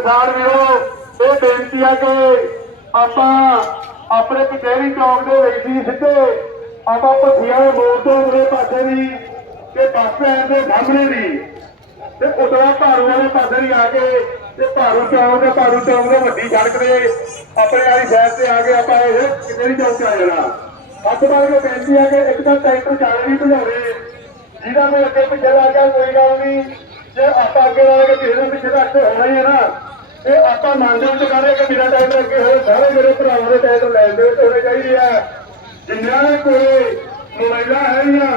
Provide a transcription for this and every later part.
ਕਿਸਾਨ ਵੀਰੋ, ਇਹ ਬੇਨਤੀ ਆ ਕਿ ਆਪਾਂ ਆਪਣੇ ਕਚਹਿਰੀ ਚੌਕ ਦੇ ਵਿੱਚ ਹੀ ਸਿੱਧੇ ਆਪਾਂ ਭੱਠੀਆਂ ਦੇ ਮੋੜ ਤੋਂ ਉਰੇ ਪਾਸੇ ਦੀ ਤੇ ਬੱਸ ਦੇ ਸਾਹਮਣੇ ਦੀ ਤੇ ਉਤਰਾ ਭਾਰੂ ਵਾਲੇ ਪਾਸੇ ਦੀ ਆ ਕੇ ਤੇ ਭਾਰੂ ਚੌਕ ਤੇ ਭਾਰੂ ਚੌਕ ਦੇ ਵੱਡੀ ਸੜਕ ਦੇ ਆਪਣੇ ਵਾਲੀ ਸਾਈਡ ਤੇ ਆ ਕੇ ਆਪਾਂ ਇਹ ਕਚਹਿਰੀ ਚੌਕ ਤੇ ਆ ਜਾਣਾ। ਅੱਗੇ ਬਾਅਦ ਕੇ ਬੇਨਤੀ ਆ ਕਿ ਇੱਕ ਤਾਂ ਟਰੈਕਟਰ ਚੱਲ ਨਹੀਂ ਭਜਾਵੇ, ਜਿਹਦਾ ਮੈਂ ਅੱਗੇ ਪਿੱਛੇ ਲੱਗ ਗਿਆ, ਕੋਈ ਗੱਲ ਨਹੀਂ। ਜੇ ਆਪਾਂ ਅੱਗੇ ਵਾਲੇ ਕਿਸੇ ਦੇ ਪਿੱਛੇ ਦਾ ਅੱਗੇ ਹੋਣਾ ਹੀ ਹੈ ਨਾ ਇਹ ਆਪਾਂ ਮੰਨਦੇ ਹਾਂ ਕਰੇ ਕਿ ਮੇਰਾ ਟਾਈਮ ਅੱਗੇ ਹੋਏ ਸਾਰੇ ਮੇਰੇ ਭਰਾਵਾਂ ਦੇ ਟਾਈਮ ਲੈਣ ਦੇ ਵਿੱਚ ਹੋਣੇ ਚਾਹੀਦੇ ਆ ਜਿੰਨਾਂ ਦੇ ਕੋਲੇ ਮੋਬਾਈਲਾਂ ਹੈਗੀਆਂ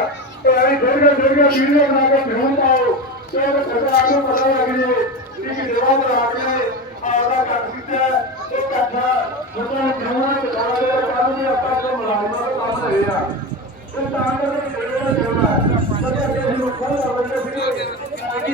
ਤੇ ਆਈ ਫਿਰ ਫਿਰ ਵੀਡੀਓ ਬਣਾ ਕੇ ਭੇਜ ਪਾਓ। ਤੇ ਉਹ ਖਬਰ ਨੂੰ ਪਤਾ ਲੱਗ ਜੇ ਕਿ ਕਿਹੜਾ ਬਣਾ ਕੇ ਆਪਦਾ ਕੰਮ ਕੀਤਾ ਇਹ ਕੱਠਾ ਜਦੋਂ ਜਿਉਣਾ ਤੇ ਸਾਰਾ ਦੇ ਕੰਮ ਵੀ ਆਪਾਂ ਤੋਂ ਮੁਲਾਜ਼ਮਾਂ ਦਾ ਕੰਮ ਰਹੇ ਆ। ਇਹ ਤਾਂ ਕਰਕੇ ਜਿਹੜਾ ਜਿਹੜਾ ਜਦੋਂ ਅੱਗੇ ਅਸੀਂ ਲੋਕਾਂ ਦਾ ਬੰਦੇ ਸੀ ਕਿ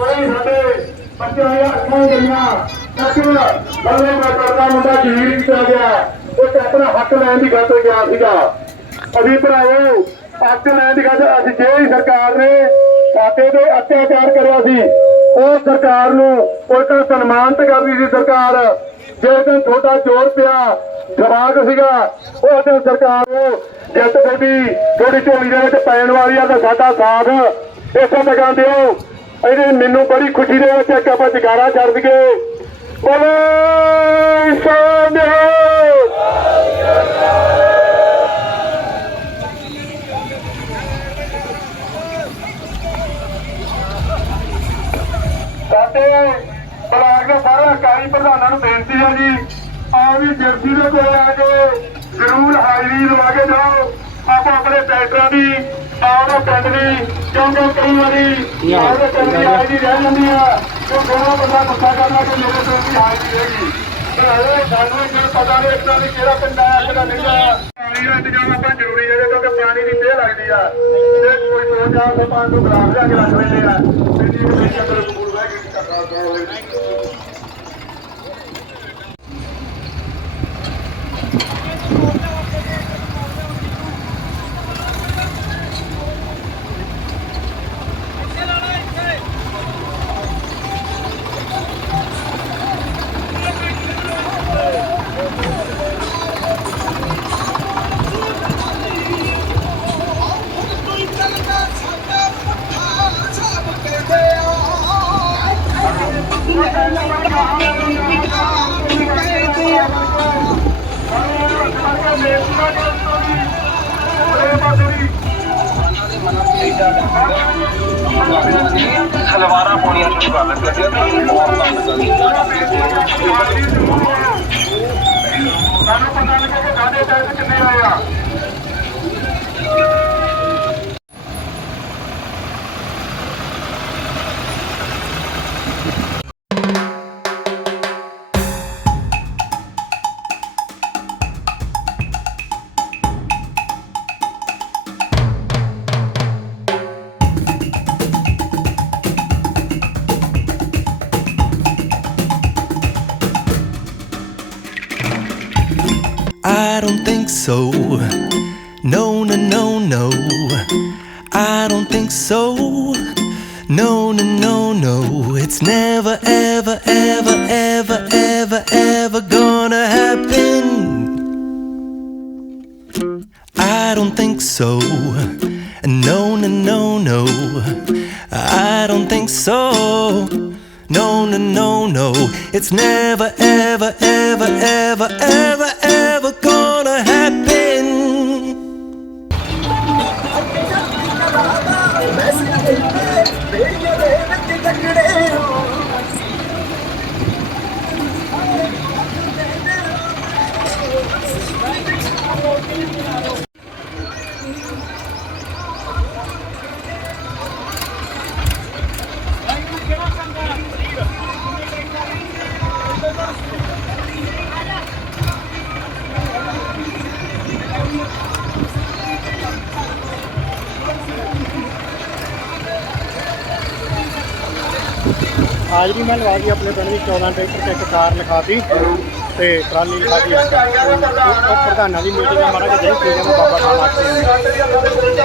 ਕੋਈ ਸਾਡੇ ਬੱਚਿਆਂ ਦੀਆਂ ਅੱਖਾਂ ਗਈਆਂ। ਤੱਕ ਬੱਲੇ ਮਾਤਰ ਦਾ ਮੁੰਡਾ ਜੀਰ ਕੀਤਾ ਗਿਆ। ਉਹ ਆਪਣਾ ਹੱਕ ਲੈਣ ਦੀ ਗੱਲ ਤੇ ਗਿਆ ਸੀਗਾ। ਅਸੀਂ ਭਰਾਵੋ, ਹੱਕ ਲੈਣ ਦੀ ਗੱਲ ਅਸੀਂ ਜਿਹੜੀ ਸਰਕਾਰ ਨੇ ਸਾਡੇ ਤੇ ਅਤਿਆਚਾਰ ਕਰਿਆ ਸੀ, ਉਹ ਸਰਕਾਰ ਨੂੰ ਉਲਟਾ ਸਨਮਾਨਿਤ ਕਰਦੀ ਸੀ ਸਰਕਾਰ। ਜੇ ਦਿਨ ਛੋਟਾ ਚੋਰ ਪਿਆ, ਜਵਾਕ ਸੀਗਾ, ਉਹ ਦਿਨ ਸਰਕਾਰ ਨੂੰ ਜਿੱਤ ਤੁਹਾਡੀ ਥੋੜੀ ਝੋਲੀ ਦੇ ਵਿੱਚ ਪੈਣ ਵਾਲੀ ਆ ਤਾਂ ਸਾਡਾ ਸਾਥ। ਇਸੇ ਲਗਾ ਦਿਓ ਇਹਦੇ ਮੈਨੂੰ ਬੜੀ ਖੁਸ਼ੀ ਦੇ ਵਿੱਚ ਇੱਕ ਆਪਾਂ ਜਗਾਰਾ ਛੱਡ ਦਈਏ। ਬੋਲੇ ਸੋਨਿਓ ਸਾਡੇ ਬਲਾਕ ਦੇ ਸਾਰੇ ਇਕਾਈ ਪ੍ਰਧਾਨਾਂ ਨੂੰ ਬੇਨਤੀ ਹੈ ਜੀ ਆ ਵੀ ਜਰਸੀ ਦੇ ਕੋਲ ਆ ਕੇ ਜ਼ਰੂਰ ਹਾਜ਼ਰੀ ਲਵਾ ਕੇ ਜਾਓ। ਆਪਾਂ ਆਪਣੇ ਟਰੈਕਟਰਾਂ ਦੀ ਆਉਣਾ ਪਿੰਡ ਦੀ ਕਿਉਂਕਿ ਕਈ ਵਾਰੀ? ਆਉਣਾ ਪਿੰਡ ਦੀ ਹਾਜ਼ਰੀ ਰਹਿ ਜਾਂਦੀ ਆ। ਉਹ ਦੋਨੋਂ ਬੰਦਾ ਗੁੱਸਾ ਕਰਨਾ ਕਿ ਮੇਰੇ ਪਿੰਡ ਦੀ ਹਾਜ਼ਰੀ ਰਹੇਗੀ। ਪਰ ਹਲੇ ਸਾਨੂੰ ਇਹ ਪਤਾ ਨਹੀਂ ਇੱਕ ਨਾਲ ਕਿਹੜਾ ਪਿੰਡ ਆਇਆ ਕਿਹੜਾ ਨਹੀਂ ਆਇਆ ਪਾਣੀ ਦਾ ਇੰਤਜ਼ਾਮ ਆਪਾਂ ਜ਼ਰੂਰੀ ਹੈ ਕਿਉਂਕਿ ਪਾਣੀ ਦੀ ਪੇ ਲੱਗਦੀ ਆ। ਤੇ ਕੋਈ ਦੋ ਚਾਰ ਸੌ ਪੰਜ ਸੌ ਗਲਾਸ ਲਿਆ ਕੇ ਰੱਖ ਲੈਂਦੇ ਆ ਤੇ ਜੀ ਕੋਈ ਅੰਦਰ ਕਬੂਲ ਬਹਿ ਕੇ ਕਰਦਾ ਹੋਵੇ ਸਲਵਾਰਾਂ ਪਾਉਣੀਆਂ ਸ਼ੁਰੂ ਕਰ ਦਿੱਤੀਆਂ ਤੇ ਹੋਰ ਕੰਮ ਚੱਲੀ ਸਾਨੂੰ ਪਤਾ ਲੱਗਾ ਕਿ ਸਾਡੇ ਟੈਕਸ ਕਿੰਨੇ ਆਏ ਆ? It's never, ever, ever, ਹਾਜ਼ਰੀ ਮੈਂ ਲਵਾ ਗਈ ਆਪਣੇ ਪਿੰਡ ਦੀ 14 ਟਰੈਕਟਰ ਤੇ ਇੱਕ ਕਾਰ ਲਿਖਾਤੀ ਤੇ ਟਰਾਲੀ ਲਿਖਾਤੀ ਉਹ ਪ੍ਰਧਾਨਾਂ ਦੀ ਮੀਟਿੰਗ ਹੈ ਮਹਾਰਾਜ ਜੀ ਠੀਕ ਹੈ ਬਾਬਾ ਖਾਨ ਆਖੇ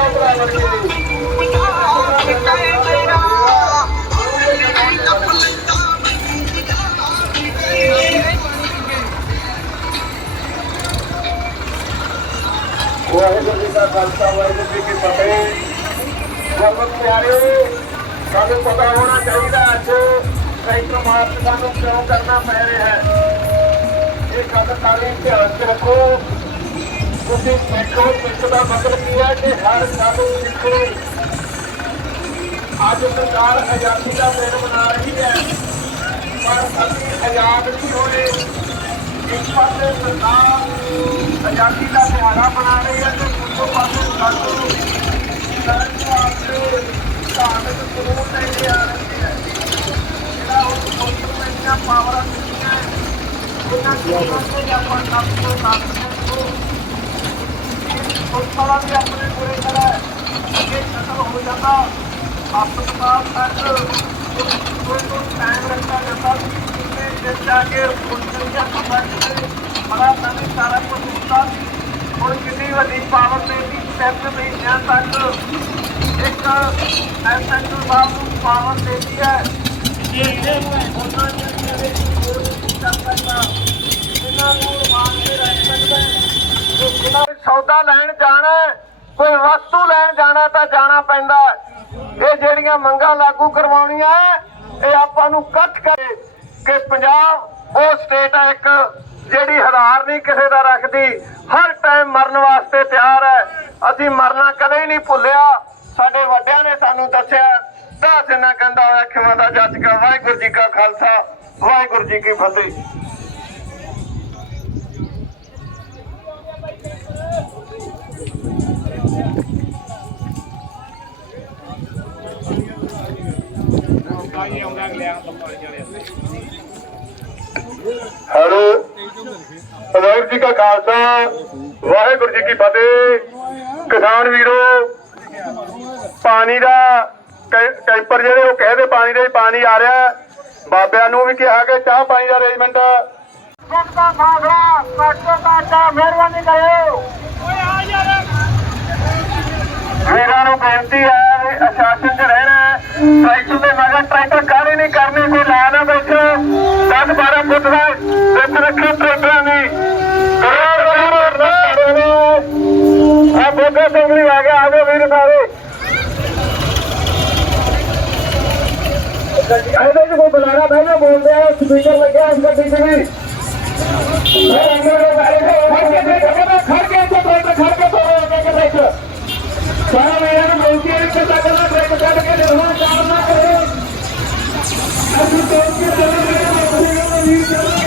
ਵਾਹਿਗੁਰੂ ਜੀ ਦਾ ਖਾਲਸਾ, ਵਾਹਿਗੁਰੂ ਜੀ ਕੀ ਫਤਿਹ। ਬਹੁਤ ਪਿਆਰਿਓ ਸਾਨੂੰ ਪਤਾ ਹੋਣਾ ਚਾਹੀਦਾ ਅੱਜ ਟਰੈਕਟਰ ਮਾਰਚ ਸਾਨੂੰ ਕਿਉਂ ਕਰਨਾ ਪੈ ਰਿਹਾ ਹੈ। ਇਹ ਗੱਲ ਸਾਰੀ ਧਿਆਨ 'ਚ ਰੱਖੋ। ਤੁਸੀਂ ਦੇਖੋ ਸਿੱਖ ਦਾ ਮਤਲਬ ਕੀ ਹੈ ਕਿ ਹਰ ਸਾਲ ਸਿੱਖ। ਅੱਜ ਸਰਕਾਰ ਆਜ਼ਾਦੀ ਦਾ ਦਿਨ ਮਨਾ ਰਹੀ ਹੈ, ਪਰ ਅਸੀਂ ਆਜ਼ਾਦ ਨਹੀਂ ਹੋਏ। ਇੱਕ ਪਾਸੇ ਸਰਕਾਰ ਆਜ਼ਾਦੀ ਦਾ ਦਿਹਾੜਾ ਮਨਾ ਰਹੀ ਹੈ ਤੇ ਦੂਜੇ ਪਾਸੇ ਸਾਨੂੰ ਕਰਨ ਵਾਸਤੇ ਧਾਰਮਿਕ ਕਾਨੂੰਨ ਲੈ ਕੇ ਆ ਰਹੀ ਹੈ ਜਿਹੜਾ ਉਹ ਗਵਰਨਮੈਂਟਾਂ ਪਾਵਰਾਂ ਦਿੱਤੀਆਂ ਉਹਨਾਂ ਚੀਜ਼ਾਂ ਤੇ ਆਪਾਂ ਕੰਮ ਕਰ ਸਕਦੇ ਹਾਂ ਉਸ ਤਰ੍ਹਾਂ ਵੀ ਆਪਣੇ ਕੋਲੇ ਕਰਾ ਅੱਗੇ ਕਤਲ ਹੋ ਜਾਂਦਾ ਹਸਪਤਾਲ ਤੱਕ ਕੋਈ ਕੋਈ ਟਾਈਮ ਰੱਖਿਆ ਜਾਂਦਾ ਇੱਕ ਐਸਐਨਯੂ ਸਾਹਿਬ ਨੂੰ ਪਾਵਰ ਦੇਤੀ ਹੈ। ਕਿ ਇਹ ਉਹਨਾਂ ਜਿਹੜੇ ਕਰ ਸਕਦਾ ਇਹਨਾਂ ਨੂੰ ਮਾਨ ਕੇ ਰੱਖ ਸਕਦਾ ਸੌਦਾ ਲੈਣ ਜਾਣਾ ਕੋਈ ਵਸਤੂ ਲੈਣ ਜਾਣਾ ਤਾਂ ਜਾਣਾ ਪੈਂਦਾ ਇਹ ਜਿਹੜੀਆਂ ਮੰਗਾਂ ਲਾਗੂ ਕਰਵਾਉਣੀਆਂ ਇਹ ਆਪਾਂ ਨੂੰ ਕੱਟ ਕਰੇ ਕਿ ਪੰਜਾਬ ਉਹ ਸਟੇਟ ਹੈ ਇੱਕ ਜਿਹੜੀ ਹਰਾਰ ਨਹੀਂ ਕਿਸੇ ਦਾ ਰੱਖਦੀ। ਹਰ ਟਾਈਮ ਮਰਨ ਵਾਸਤੇ ਤਿਆਰ ਹੈ। ਅਸੀਂ ਮਰਨਾ ਕਦੇ ਹੀ ਨਹੀਂ ਭੁੱਲਿਆ। ਸਾਡੇ ਵੱਡਿਆਂ ਨੇ ਸਾਨੂੰ ਦੱਸਿਆ, ਦਸ ਇਹਨਾਂ ਕਹਿੰਦਾ ਹੋਇਆ, ਖਿਮਾ ਦਾ ਜੱਜ ਵਾਹਿਗੁਰੂ ਜੀ ਕਾ ਖਾਲਸਾ, ਵਾਹਿਗੁਰੂ ਜੀ ਕੀ ਫਤਿਹ। ਹੈਲੋ, ਵਾਹਿਗੁਰੂ ਜੀ ਕਾ ਖਾਲਸਾ, ਵਾਹਿਗੁਰੂ ਜੀ ਕੀ ਫਤਿਹ। ਕਿਸਾਨ ਵੀਰੋ ਪਾਣੀ ਦਾ ਕੈਂਪਰ ਜਿਹੜੇ ਉਹ ਕਹਦੇ ਪਾਣੀ ਦੇ ਪਾਣੀ ਆ ਰਿਹਾ ਹੈ। ਬਾਬਿਆਂ ਨੂੰ ਵੀ ਕਿਹਾ ਕਿ ਚਾਹ ਪਾਣੀ ਦਾ ਅਰੇਂਜਮੈਂਟ। ਦਾ ਫਾਸਲਾ ਕਾਟੋ ਕਾਟਾ ਮਿਹਰਬਾਨੀ ਕਰਿਓ। ਵੀਰਾਂ ਨੂੰ ਬੇਨਤੀ ਹੈ ਵੀ ਅਸ਼ਾਸਨ 'ਚ ਰਹਿਣਾ ਹੈ। ਟਰੈਕਟਰ ਦੇ ਮਗਰ ਟਰੈਕਟਰ ਕਾਹਲੀ ਨਹੀਂ ਕਰਨੀ ਕੋਈ ਲਾ ਨਾ ਬੈਠੋ। 10 12 ਫੁੱਟ ਦਾ ਸਿੱਧ ਰੱਖੋ ਟਰੈਕਟਰਾਂ ਦੀ। ਆ ਬੋਗਾ ਸੰਗਲੀ ਆ ਗਿਆ ਆਜੋ ਵੀਰ ਸਾਰੇ ਇਹਦੇ 'ਚ ਕੋਈ ਬੁਲਾਰਾ ਬਹਿ ਜਾ ਬੋਲਦੇ ਆ ਸਪੀਕਰ ਲੱਗਿਆ ਇਸ ਗੱਡੀ 'ਚ ਵੀ ਸਾਰਾ ਮੇਰਾ ਨੂੰ ਬੇਨਤੀ ਹੈ ਕਿ ਤੱਕ ਨਾ ਬ੍ਰੇਕ ਕੱਢ ਕੇ ਨਿਰਮਾਣ ਕੰਮ ਨਾ ਕਰੋ। ਅਸੀਂ ਤੋਂ ਕੇ ਚੱਲ ਰਹੇ ਹਾਂ ਅਸੀਂ ਨੂੰ ਵੀ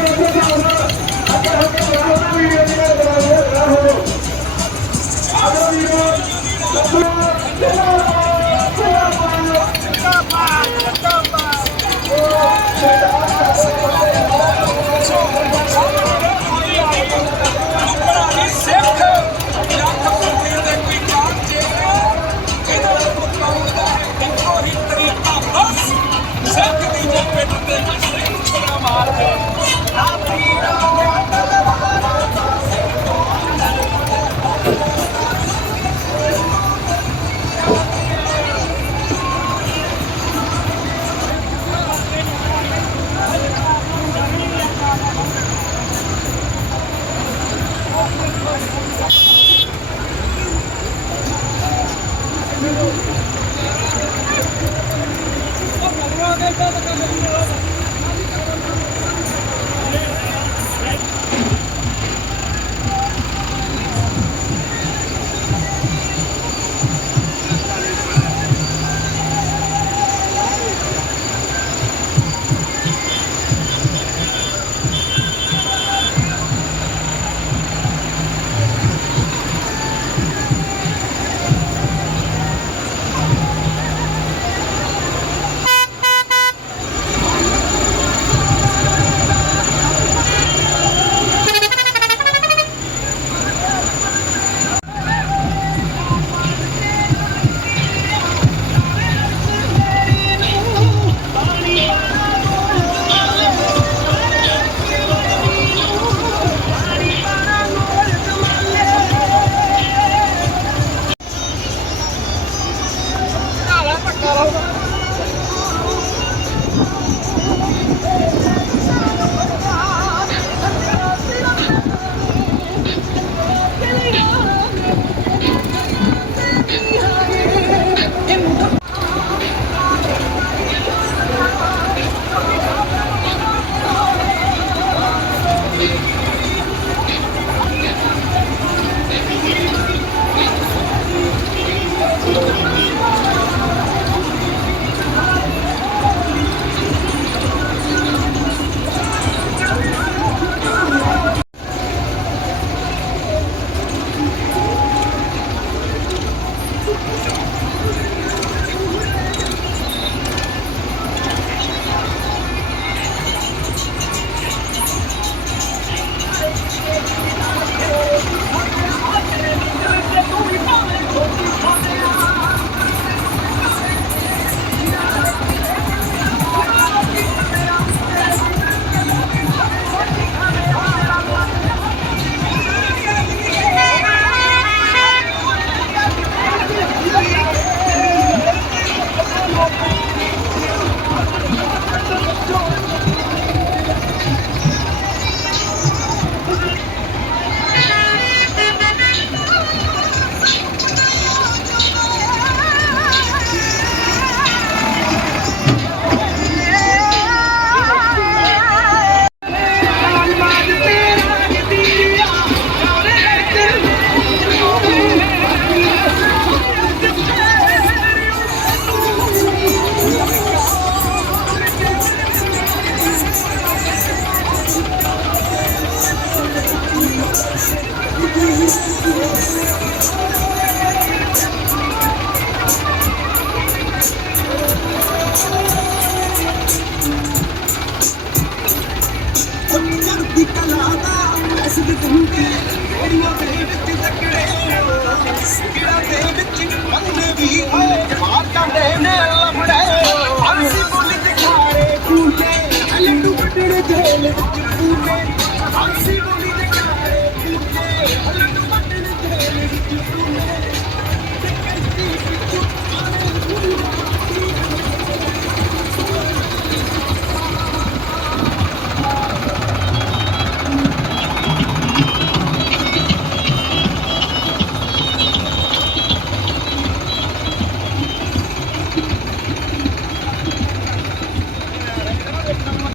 Thank you.